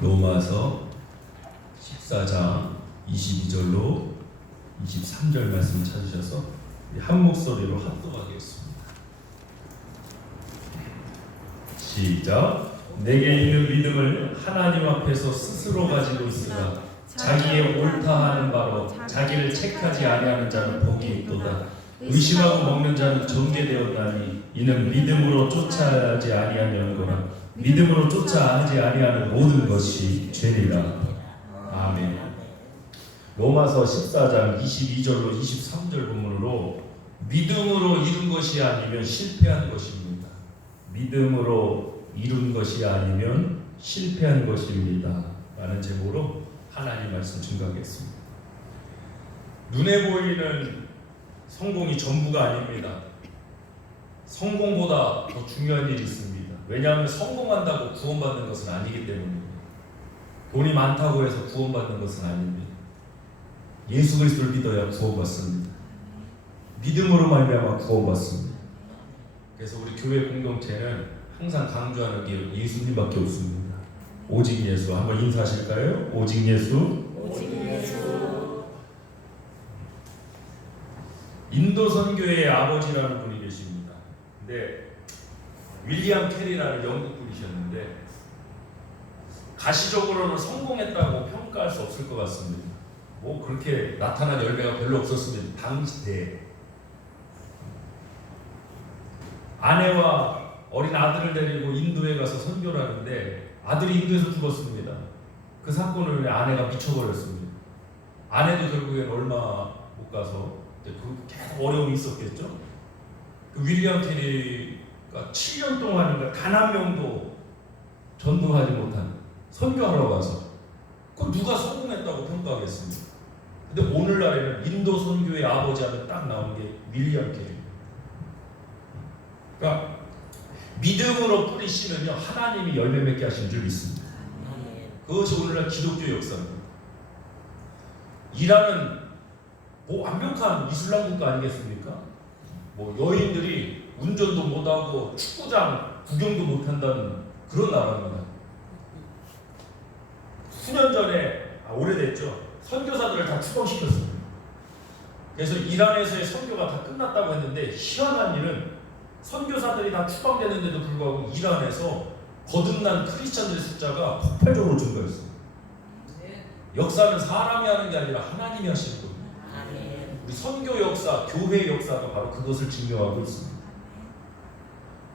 로마서 14장 22절로 23절 말씀 찾으셔서 한 목소리로 합독하겠습니다. 시작. 내게 있는 믿음을 하나님 앞에서 스스로 가지고 있으라. 자기의 옳다 하는 바로 자기를 책하지 아니하는 자는 복이 있도다. 의심하고 먹는 자는 정죄되었나니 이는 믿음으로 쫓아하지 아니하면거나 믿음으로 쫓아하지 아니하는 모든 것이 죄니라. 아멘. 로마서 14장 22절로 23절 본문으로 믿음으로 이룬 것이 아니면 실패한 것입니다. 믿음으로 이룬 것이 아니면 실패한 것입니다. 라는 제목으로 하나님 말씀 증거하겠습니다. 눈에 보이는 성공이 전부가 아닙니다. 성공보다 더 중요한 일이 있습니다. 왜냐하면 성공한다고 구원받는 것은 아니기 때문입니다. 돈이 많다고 해서 구원받는 것은 아닙니다. 예수 그리스도를 믿어야 구원받습니다. 믿음으로 말미암아 구원받습니다. 그래서 우리 교회 공동체는 항상 강조하는 게 예수님밖에 없습니다. 오직 예수. 한번 인사하실까요? 오직 예수. 오직 예수. 인도 선교의 아버지라는 분이 계십니다. 근데 윌리엄 캐리라는 영국 분이셨는데 가시적으로는 성공했다고 평가할 수 없을 것 같습니다. 뭐 그렇게 나타난 열매가 별로 없었습니다. 당시 때 아내와 어린 아들을 데리고 인도에 가서 선교를 하는데 아들이 인도에서 죽었습니다. 그 사건을 아내가 미쳐버렸습니다. 아내도 결국엔 얼마 못 가서 계속 어려움이 있었겠죠. 그 윌리엄 캐리가 7년 동안인가 단 한 명도 전도하지 못한 선교하러 가서 그 누가 성공했다고 평가하겠습니까? 근데 오늘날에는 인도 선교의 아버지 하면 딱 나오는 게 윌리엄 캐리. 그러니까 믿음으로 뿌리 씨는요 하나님이 열매 맺게 하신 줄 믿습니다. 그것이 오늘날 기독교 역사입니다. 이란은 뭐 완벽한 이슬람 국가 아니겠습니까? 뭐 여인들이 운전도 못하고 축구장 구경도 못한다는 그런 나라입니다. 수년 전에 오래됐죠. 선교사들을 다 추방시켰습니다. 그래서 이란에서의 선교가 다 끝났다고 했는데 희한한 일은 선교사들이 다 추방되는데도 불구하고 이란에서 거듭난 크리스찬들의 숫자가 폭발적으로 증가했습니다. 역사는 사람이 하는 게 아니라 하나님이 하시는 겁니다. 우리 선교 역사, 교회 역사가 바로 그것을 증명하고 있습니다.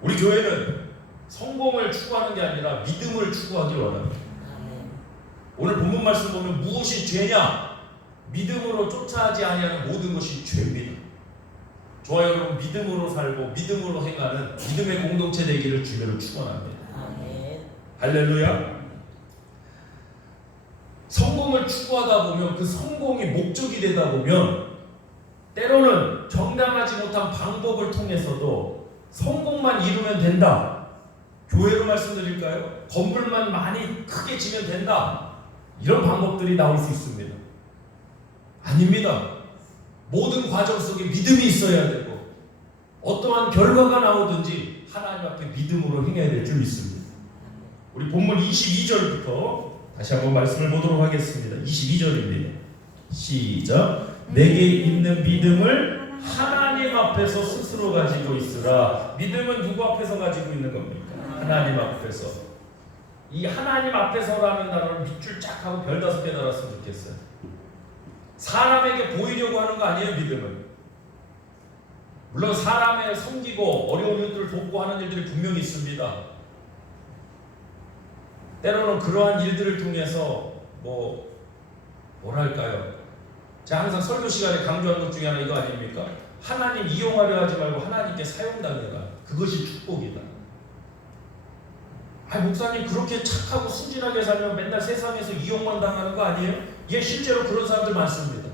우리 교회는 성공을 추구하는 게 아니라 믿음을 추구하길 원합니다. 오늘 본문 말씀 보면 무엇이 죄냐? 믿음으로 쫓아하지 아니하는 모든 것이 죄입니다. 저와 여러분 믿음으로 살고 믿음으로 행하는 믿음의 공동체 되기를 주님으로 축원합니다. 할렐루야. 성공을 추구하다 보면 그 성공이 목적이 되다 보면 때로는 정당하지 못한 방법을 통해서도 성공만 이루면 된다. 교회로 말씀드릴까요? 건물만 많이 크게 지면 된다. 이런 방법들이 나올 수 있습니다. 아닙니다. 모든 과정 속에 믿음이 있어야 되고 어떠한 결과가 나오든지 하나님 앞에 믿음으로 행해야 될 줄 믿습니다. 우리 본문 22절부터 다시 한번 말씀을 보도록 하겠습니다. 22절입니다. 시작. 내게 있는 믿음을 하나님 앞에서 스스로 가지고 있으라. 믿음은 누구 앞에서 가지고 있는 겁니까? 하나님 앞에서. 이 하나님 앞에서라는 단어를 밑줄 쫙 하고 별 5개 달았으면 좋겠어요. 사람에게 보이려고 하는 거 아니에요, 믿음은. 물론 사람을 섬기고 어려운 일들을 돕고 하는 일들이 분명히 있습니다. 때로는 그러한 일들을 통해서 뭐랄까요? 제가 항상 설교 시간에 강조하는 것 중에 하나 이거 아닙니까? 하나님 이용하려 하지 말고 하나님께 사용당해라. 그것이 축복이다. 목사님 그렇게 착하고 순진하게 살면 맨날 세상에서 이용만 당하는 거 아니에요? 예, 실제로 그런 사람들 많습니다.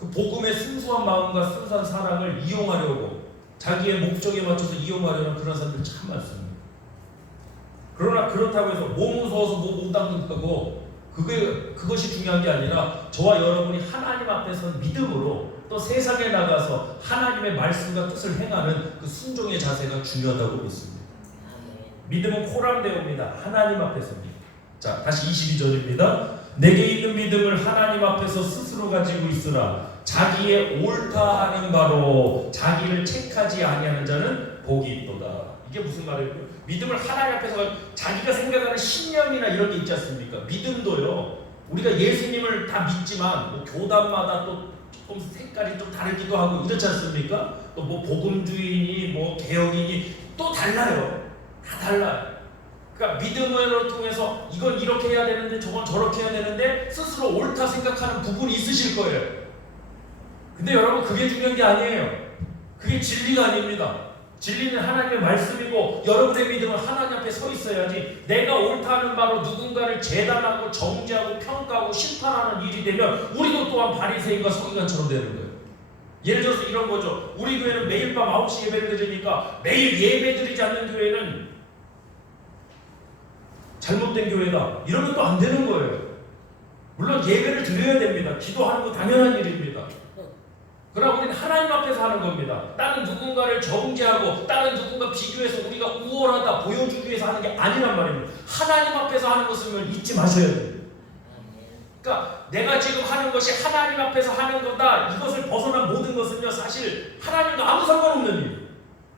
그 복음의 순수한 마음과 순수한 사랑을 이용하려고 자기의 목적에 맞춰서 이용하려는 그런 사람들 참 많습니다. 그러나 그렇다고 해서 뭐 무서워서 뭐 못 당근다고 그것이 중요한 게 아니라 저와 여러분이 하나님 앞에서 믿음으로 또 세상에 나가서 하나님의 말씀과 뜻을 행하는 그 순종의 자세가 중요하다고 믿습니다. 믿음은 코람데오입니다. 하나님 앞에서입니다. 자, 다시 22절입니다. 내게 있는 믿음을 하나님 앞에서 스스로 가지고 있으라. 자기의 옳다 하는 바로 자기를 책하지 아니하는 자는 복이 있도다. 이게 무슨 말이에요? 믿음을 하나님 앞에서 자기가 생각하는 신념이나 이런 게 있지 않습니까? 믿음도요. 우리가 예수님을 다 믿지만 뭐 교단마다 또 조금 색깔이 좀 다르기도 하고 이렇지 않습니까? 또 뭐 복음주의니 뭐 개혁이니 또 달라요. 다 달라요. 그러니까 믿음을 통해서 이건 이렇게 해야 되는데 저건 저렇게 해야 되는데 스스로 옳다 생각하는 부분이 있으실 거예요. 근데 여러분 그게 중요한 게 아니에요. 그게 진리가 아닙니다. 진리는 하나님의 말씀이고 여러분의 믿음은 하나님 앞에 서 있어야지 내가 옳다는 바로 누군가를 재단하고 정죄하고 평가하고 심판하는 일이 되면 우리도 또한 바리새인과 서기관처럼 되는 거예요. 예를 들어서 이런 거죠. 우리 교회는 매일 밤 9시 예배를 드리니까 매일 예배 드리지 않는 교회는 잘못된 교회다. 이러면 또 안 되는 거예요. 물론 예배를 드려야 됩니다. 기도하는 거 당연한 일입니다. 그러나 우리는 하나님 앞에서 하는 겁니다. 다른 누군가를 정죄하고 다른 누군가 비교해서 우리가 우월하다 보여주기 위해서 하는 게 아니란 말입니다. 하나님 앞에서 하는 것을 잊지 마셔야 돼요. 그러니까 내가 지금 하는 것이 하나님 앞에서 하는 거다. 이것을 벗어난 모든 것은요 사실 하나님과 아무 상관없는 일.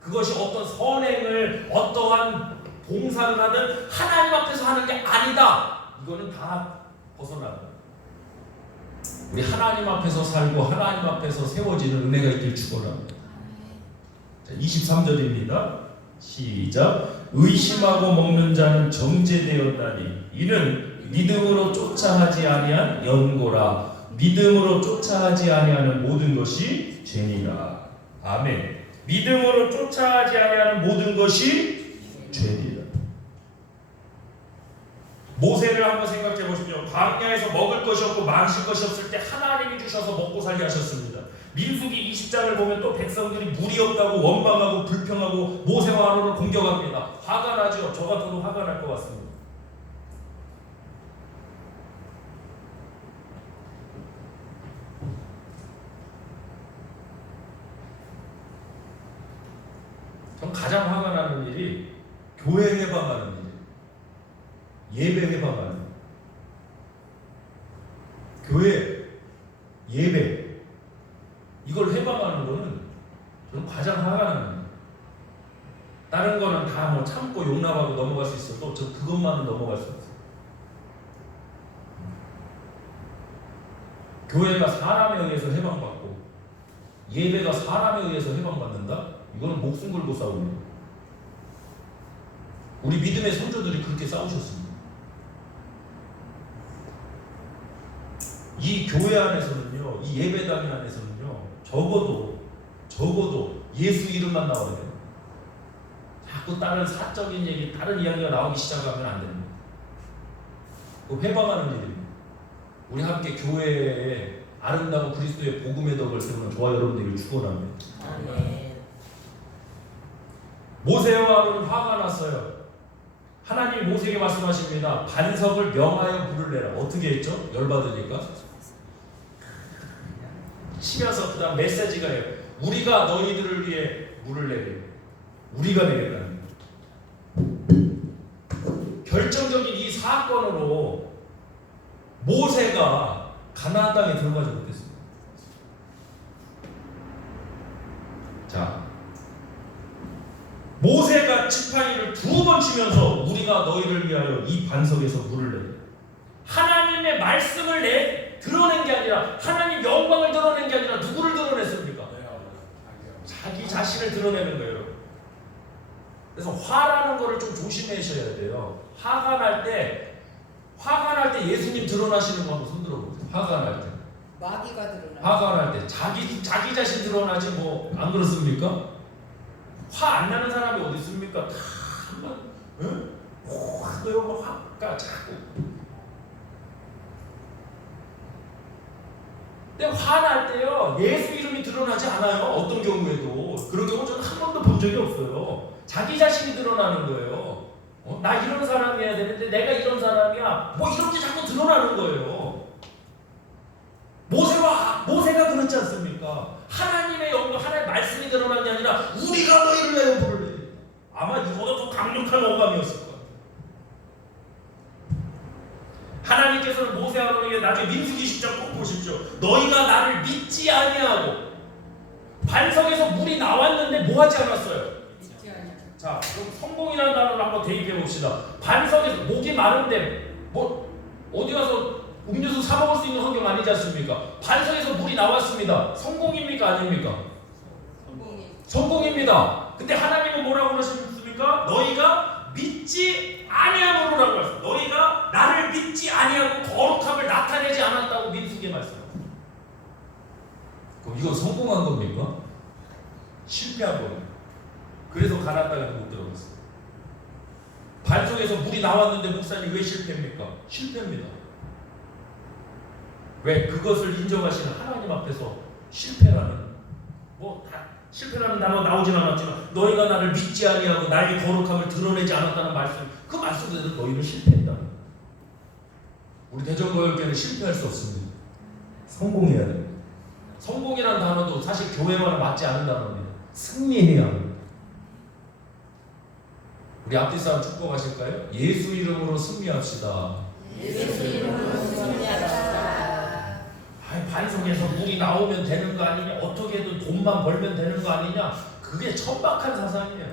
그것이 어떤 선행을 어떠한 봉사를 하든 하나님 앞에서 하는 게 아니다. 이거는 다 벗어나요. 우리 하나님 앞에서 살고 하나님 앞에서 세워지는 은혜가 있길 축원합니다. 23절입니다. 시작. 의심하고 먹는 자는 정죄되었나니 이는 믿음으로 쫓아하지 아니한 연고라. 믿음으로 쫓아하지 아니하는 모든 것이 죄니라. 아멘. 믿음으로 쫓아하지 아니하는 모든 것이 죄니라. 모세를 한번 생각해 보십시오. 광야에서 먹을 것이 없고 마실 것이 없을 때 하나님이 주셔서 먹고 살게 하셨습니다. 민수기 20장을 보면 또 백성들이 물이 없다고 원망하고 불평하고 모세와 아론을 공격합니다. 화가 나죠. 저 같아도 화가 날 것 같습니다. 전 가장 화가 나는 일이 교회 해방하는 일. 예배 해방하는 교회 예배 이걸 해방하는 거는 저는 가장 화가 납니다. 다른 거는 다 뭐 참고 용납하고 넘어갈 수 있어도 저 그것만은 넘어갈 수 없어요. 교회가 사람에 의해서 해방받고 예배가 사람에 의해서 해방받는다? 이거는 목숨 걸고 싸우는 거예요. 우리 믿음의 선조들이 그렇게 싸우셨습니다. 이 교회 안에서는요, 이 예배당 안에서는요, 적어도 예수 이름만 나와야 돼요. 자꾸 다른 사적인 얘기, 다른 이야기가 나오기 시작하면 안 됩니다. 그 회방하는 일입니다. 우리 함께 교회에 아름다운 그리스도의 복음의 덕을 세우는 저와 여러분들을 축원합니다. 아멘. 모세와 아론은 화가 났어요. 하나님이 모세에게 말씀하십니다. 반석을 명하여 물을 내라. 어떻게 했죠? 열받으니까. 치면서 그 다음 메시지가 해요. 우리가 너희들을 위해 물을 내려. 우리가 내겠다는 거예요. 결정적인 이 사건으로 모세가 가나안 땅에 들어가지 못했습니다. 자, 모세가 지팡이를 2번 치면서 우리가 너희를 위하여 이 반석에서 물을 내려. 하나님의 말씀을 드러낸 게 아니라 하나님 영광을 드러낸 게 아니라 누구를 드러냈습니까? 자기 자신을 드러내는 거예요. 그래서 화라는 거를 좀 조심하셔야 돼요. 화가 날 때 예수님 드러나시는 거 한번 손들어 보세요. 화가 날 때. 마귀가 드러나. 화가 날 때 자기 자신 드러나지 뭐 안 그렇습니까? 화 안 나는 사람이 어디 있습니까? 다 한번 응? 뭐 화가 자꾸. 근데 화날 때요 예수 이름이 드러나지 않아요. 어떤 경우에도 그런 경우 저는 한 번도 본 적이 없어요. 자기 자신이 드러나는 거예요. 나 이런 사람이어야 되는데 내가 이런 사람이야. 뭐 이렇게 자꾸 드러나는 거예요. 모세가 그렇지 않습니까? 하나님의 영광, 하나님의 말씀이 드러난 게 아니라 우리가 너희를 내어 부르리. 아마 이거보다 더 강력한 어감이었을 거예요. 하나님께서는 모세 아론에게 나중에 민수기 10장 꼭 보십시오. 너희가 나를 믿지 아니하고 반석에서 물이 나왔는데 뭐 하지 않았어요? 자, 그럼 성공이라는 단어를 한번 대입해 봅시다. 반석에서 목이 마른데 뭐 어디 가서 음료수 사 먹을 수 있는 환경 아니지 않습니까? 반석에서 물이 나왔습니다. 성공입니까 아닙니까? 성공입니다. 근데 하나님은 뭐라고 그러십니까? 너희가 믿지 아니함으로라고 했어요. 너희가 나를 믿지 아니하고 거룩함을 나타내지 않았다고 민수기에 말씀합니다. 그럼 이건 성공한 겁니까? 실패한 겁니다. 그래서 가나안 땅에 못 들어갔어요. 반석에서 물이 나왔는데 목사님 왜 실패입니까? 실패입니다. 왜? 그것을 인정하시는 하나님 앞에서 실패라는 실패라는 단어 나오진 않았지만 너희가 나를 믿지 아니하고 나의 거룩함을 드러내지 않았다는 말씀, 그 말씀 그대로 너희는 실패했다. 우리 대전거역교회는 실패할 수 없습니다. 성공해야 됩니다. 성공이라는 단어도 사실 교회와는 맞지 않은 단어입니다. 승리해야 합니다. 우리 앞뒤 싸움 축복하실까요? 예수 이름으로 승리합시다. 예수 이름으로 승리합시다. 반석에서 물이 나오면 되는 거 아니냐? 어떻게든 돈만 벌면 되는 거 아니냐? 그게 천박한 사상이에요.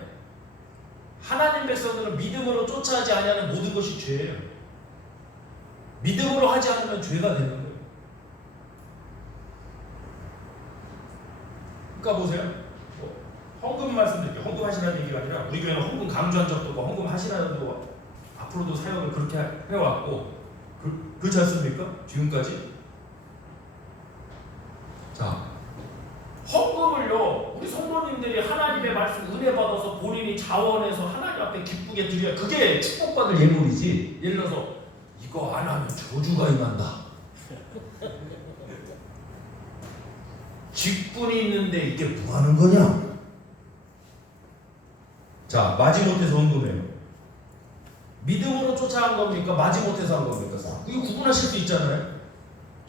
하나님 백성들은 믿음으로 쫓아하지 아니하는 모든 것이 죄예요. 믿음으로 하지 않으면 죄가 되는 거예요. 그러니까 보세요. 헌금 말씀드릴게요. 헌금 하시라는 얘기가 아니라 우리 교회는 헌금 강조한 적도 없고 헌금 하시라는 거 앞으로도 사역을 그렇게 해왔고 그렇지 않습니까? 지금까지. 자, 헌금을요 우리 성도님들이 하나님의 말씀 은혜 받아서 본인이 자원해서 하나님 앞에 기쁘게 드려야 그게 축복받을 예물이지. 예를 들어서 이거 안 하면 저주가 임한다. 직분이 있는데 이게 뭐 하는 거냐? 자, 마지못해서 헌금해요. 믿음으로 쫓아간 겁니까? 마지못해서 한 겁니까? 이거 구분하실 수 있잖아요.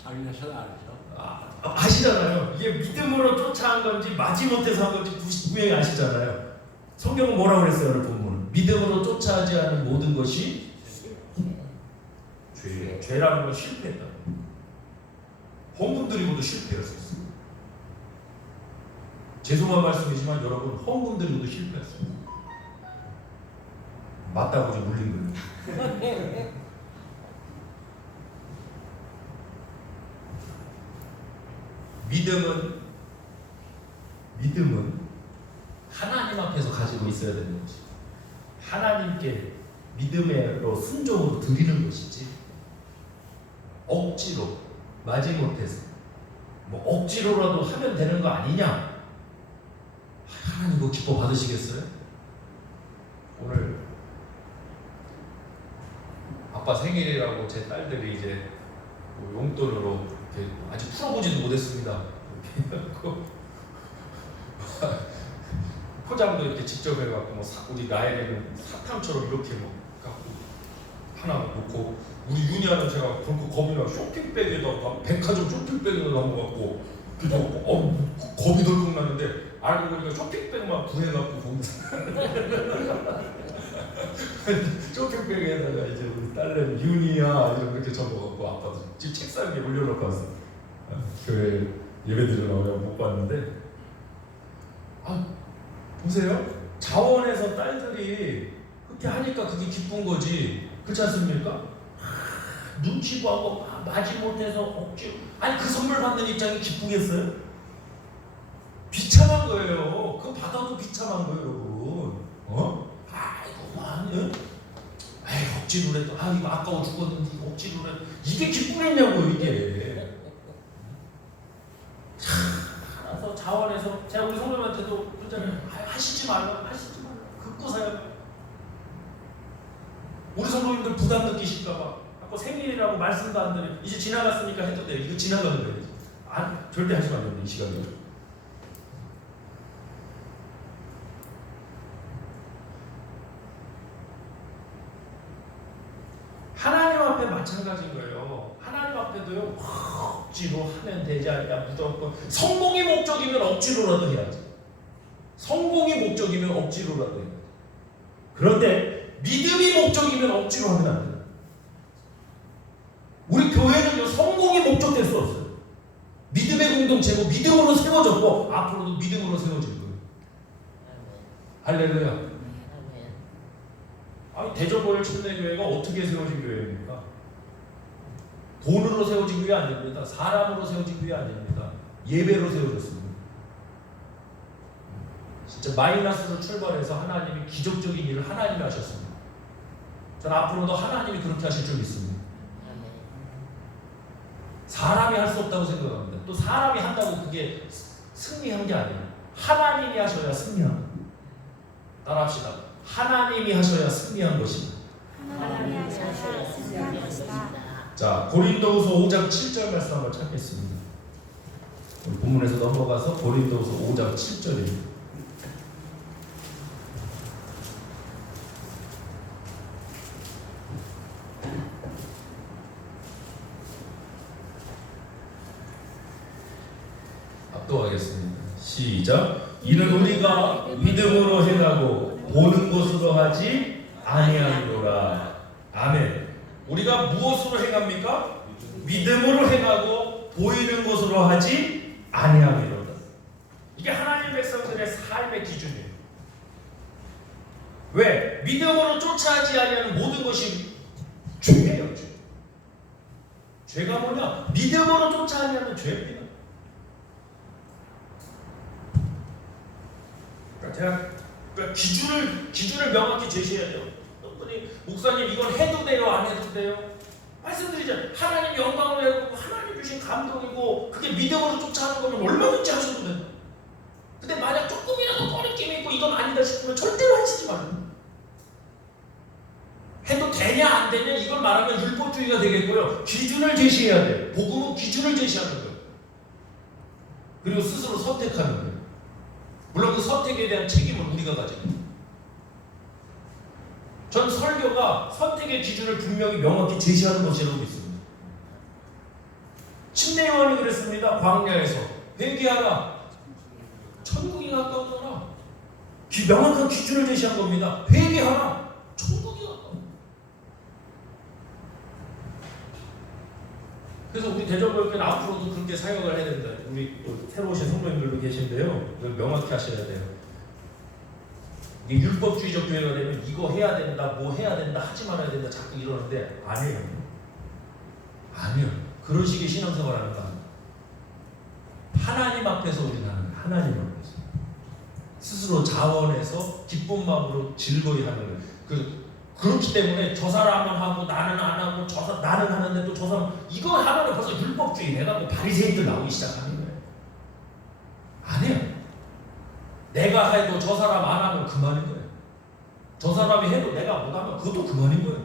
알려서 알죠. 아시잖아요. 이게 믿음으로 쫓아간 건지 마지못해서 한 건지 분명히 아시잖아요. 성경은 뭐라고 그랬어요? 오늘 본문은 믿음으로 쫓아하지 않은 모든 것이 죄예요. 죄라는 건 실패했다. 헌금 드리고도 실패했었어요. 죄송한 말씀이지만 여러분 헌금 드리고도 실패했어요. 맞다고 좀 물린 거예요. 믿음은 하나님 앞에서 가지고 있어야 되는 것이 하나님께 믿음으로 순종으로 드리는 것이지 억지로 마지못해서 뭐 억지로라도 하면 되는 거 아니냐? 하나님 그거 기뻐 받으시겠어요? 오늘 아빠 생일이라고 제 딸들이 이제 용돈으로 아직 풀어보지도 못했습니다. 포장도 이렇게 직접 해갖고 우리 나에게는 사탕처럼 이렇게 갖고 하나 놓고 우리 윤희아는 제가 그렇고 겁이나 쇼핑백에다가 백화점 쇼핑백에다 담아갖고 겁이 덜컥 나는데 알고 보니까 쇼핑백만 구해갖고 거기서 쇼핑백에다가 이제 우리 딸내미 윤희야 이렇게 적어갖고 아빠도 집 책상 위에 올려놓고 왔어. 교회 예배드리러 나오면 못 봤는데 보세요. 자원해서 딸들이 그렇게 하니까 그게 기쁜 거지. 그렇지 않습니까? 눈치 보고 마지못해서 억지로 그 선물 받는 입장이 기쁘겠어요? 비참한 거예요. 그거 받아도 비참한 거예요, 여러분. 억지로 해도 이거 아까워 죽었는데 이거 억지로 해도 이게 기쁘겠냐고요, 이게. 알아서 자원해서 제가 우리 성도님한테도 그러잖아요. 하시지 말라고 긋고 사요. 우리 성도님들 부담 느끼실까봐 아까 생일이라고 말씀도 안 드려. 이제 지나갔으니까 해도 돼요. 이거 지나가는 거예요. 절대 하시면 안 됩니다. 이 시간에. 하나님 앞에 마찬가지인 거예요. 하나님 앞에도요 억지로 하면 되지 않냐. 무조건 성공이 목적이면 억지로라도 해야지. 성공이 목적이면 억지로라도 해야지. 그런데 믿음이 목적이면 억지로 하면 안 돼요. 우리 교회는요 성공이 목적될 수 없어요. 믿음의 공동체고 믿음으로 세워졌고 앞으로도 믿음으로 세워질 거예요. 할렐루야. 아멘. 아니 대전보혈 침례교회가 어떻게 세워진 교회입니까? 돈으로 세워진 교회 아닙니다. 사람으로 세워진 교회 아닙니다. 예배로 세워졌습니다. 진짜 마이너스로 출발해서 하나님이 기적적인 일을 하나님이 하셨습니다. 저는 앞으로도 하나님이 그렇게 하실 줄 믿습니다. 아멘. 사람이 할 수 없다고 생각합니다. 또 사람이 한다고 그게 승리한 게 아니에요. 하나님이 하셔야 승리한 거예요. 따라합시다. 하나님이 하셔야 승리한 것입니다. 하나님이 하셔야 승리한 것이다. 자, 고린도후서 5장 7절 말씀 한번 찾겠습니다. 우리 본문에서 넘어가서 고린도후서 5장 7절입니다. 압도하겠습니다. 시작. 이는 우리가 믿음으로 행하고 보는 것으로 하지 아니하노라. 아멘. 우리가 무엇으로 행합니까? 믿음으로 행하고 보이는 것으로 하지 아니하노라. 이게 하나님 백성들의 삶의 기준이에요. 왜? 믿음으로 쫓아하지 아니하는 모든 것이 죄예요. 죄. 죄가 뭐냐? 믿음으로 쫓아하지 않는 죄입니다. 그러니까 기준을 명확히 제시해야 돼요. 어떤 목사님 이건 해도 돼요, 안 해도 돼요? 말씀드리잖아요. 하나님 영광을 내고 하나님 주신 감동이고 그게 믿음으로 쫓아가는 거면 얼마든지 하셔도 돼요. 근데 만약 조금이라도 꺼리낌이 있고 이건 아니다 싶으면 절대로 하시지 말아요. 해도 되냐 안 되냐 이걸 말하면 율법주의가 되겠고요. 기준을 제시해야 돼요. 복음은 기준을 제시하는 거예요. 그리고 스스로 선택하는 거예요. 물론 그 선택에 대한 책임은 우리가 가지고. 전 설교가 선택의 기준을 분명히 명확히 제시하는 것이라고 믿습니다. 침례 요한이 그랬습니다. 광야에서 회개하라. 천국이 가까워져라. 명확한 기준을 제시한 겁니다. 회개하라. 천국이 가까워. 그래서 우리 대전교회는 앞으로도 그렇게 사역을 해야 된다. 우리 또 새로 오신 성도님들도 계신데요. 이걸 명확히 하셔야 돼요. 이게 율법주의적 교회가 되면 이거 해야 된다, 뭐 해야 된다, 하지 말아야 된다 자꾸 이러는데 아니에요. 아니요. 그런 식의 신앙생활 하는 거 아니에요. 하나님 앞에서 우리는 하는 거예요. 하나님 앞에서. 스스로 자원해서 기쁜 마음으로 즐거이 하는 거예요. 그렇기 때문에 저 사람은 하고 나는 안 하고 나는 하는데 또 저 사람 이거 하면 벌써 율법주의 내가 뭐 바리새인들 나오기 시작하는 거예요. 아니에요. 내가 해도 저 사람 안 하면 그만인 거예요. 저 사람이 해도 내가 못 하면 그것도 그만인 거예요.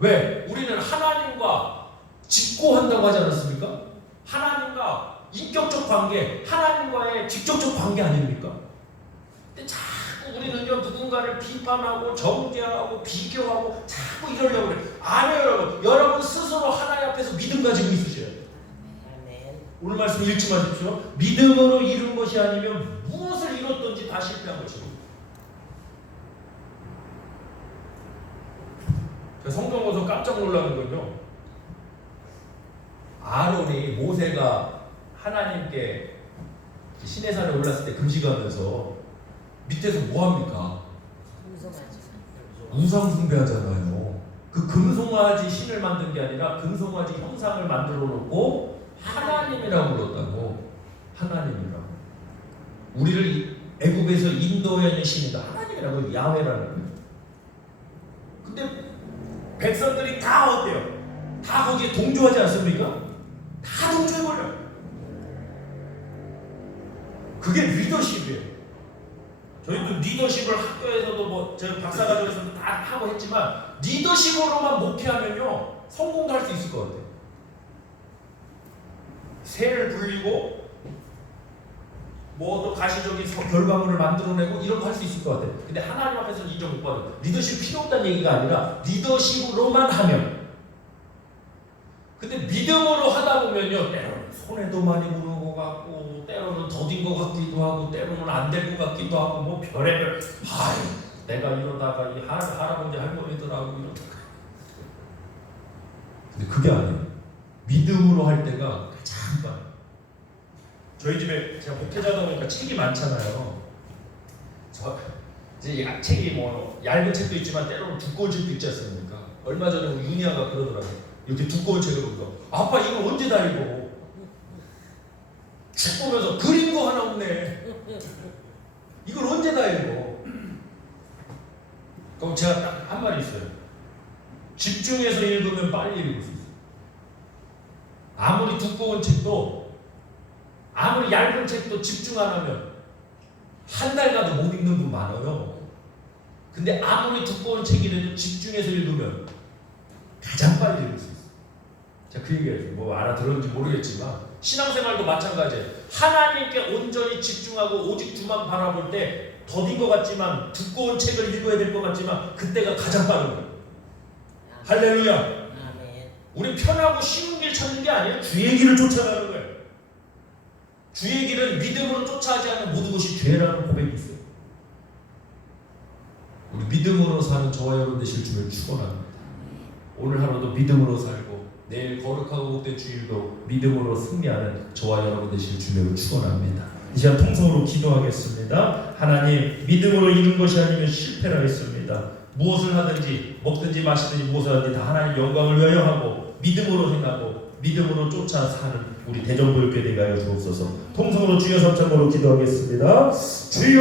왜? 우리는 하나님과 짓고 한다고 하지 않았습니까? 하나님과 인격적 관계, 하나님과의 직접적 관계 아닙니까? 근데 자꾸 우리는요 누군가를 비판하고 정죄하고 비교하고 자꾸 이러려고 그래요. 아니에요 여러분. 여러분 스스로 하나님 앞에서 믿음 가지고 있으셔야 돼요. 아멘. 오늘 말씀 읽지 마십시오. 믿음으로 이룬 것이 아니면 무엇을 이뤘든지 다 실패한 것입니다. 성경 보서 깜짝 놀라는 건요. 아론이 모세가 하나님께 시내산에 올랐을 때 금식하면서 밑에서 뭐합니까? 우상 숭배하잖아요. 그 금송아지 신을 만든 게 아니라 금송아지 형상을 만들어 놓고 하나님이라고 불렀다고. 하나님이라고. 우리를 애굽에서 인도해낸 신이다. 하나님이라고 야훼라는 거예요. 근데 백성들이 다 어때요? 다 거기에 동조하지 않습니까? 다 동조해버려요. 그게 리더십이에요. 저희도 리더십을 학교에서도 뭐 저희 박사과정에서도 다 하고 했지만 리더십으로만 목회하면요 성공도 할 수 있을 것 같아요. 새를 불리고 뭐 또 가시적인 결과물을 만들어내고 이런 거 할 수 있을 것 같아요. 근데 하나님 앞에서는 인정 못 받아요. 리더십 필요 없다는 얘기가 아니라 리더십으로만 하면. 근데 믿음으로 하다 보면요 때로는 손해도 많이 보는 것 같고 때로는 더딘 것 같기도 하고 때로는 안 될 것 같기도 하고 뭐 별의별 내가 이러다가 이 할아버지 할머니들하고 이러다가 근데 그게 아니에요. 믿음으로 할 때가 가장 빠르요. 저희 집에 제가 목회자다 보니까 책이 많잖아요. 이제 책이 뭐 얇은 책도 있지만 때로는 두꺼운 책도 있지 않습니까? 얼마 전에 윤희아가 그러더라고요. 이렇게 두꺼운 책을 보면서 아빠 이거 언제 다 읽어? 책 보면서 그림도 하나 없네. 이걸 언제 다 읽어? 그럼 제가 딱 한 말이 있어요. 집중해서 읽으면 빨리 읽을 수 있어요. 아무리 두꺼운 책도 아무리 얇은 책도 집중 안 하면 한 달 가도 못 읽는 분 많아요. 근데 아무리 두꺼운 책이라도 집중해서 읽으면 가장 빨리 읽을 수 있어요. 자, 그 얘기를 뭐 알아들었는지 모르겠지만 신앙생활도 마찬가지예요. 하나님께 온전히 집중하고 오직 주만 바라볼 때 더딘 것 같지만 두꺼운 책을 읽어야 될 것 같지만 그때가 가장 빠른 거예요. 할렐루야. 아멘. 우리 편하고 쉬운 길 찾는 게 아니에요. 주의 길을 쫓아가는 거예요. 주의 길은 믿음으로 쫓아하지 않는 모든 것이 죄라는 고백이 있어요. 우리 믿음으로 사는 저와 여러분 되실 주를 축원합니다. 오늘 하루도 믿음으로 살고 내일 거룩하고 복된 주일도 믿음으로 승리하는 저와 여러분 되실 주를 축원합니다. 이 시간 통성으로 기도하겠습니다. 하나님, 믿음으로 이룬 것이 아니면 실패라 했습니다. 무엇을 하든지 먹든지 마시든지 무엇을 하든지 다 하나님 영광을 위하여 하고 믿음으로 행하고 믿음으로 쫓아 사는 우리 대전보육교회 되게 하여 주옵소서. 통성으로 주여 삼창으로 기도하겠습니다. 주여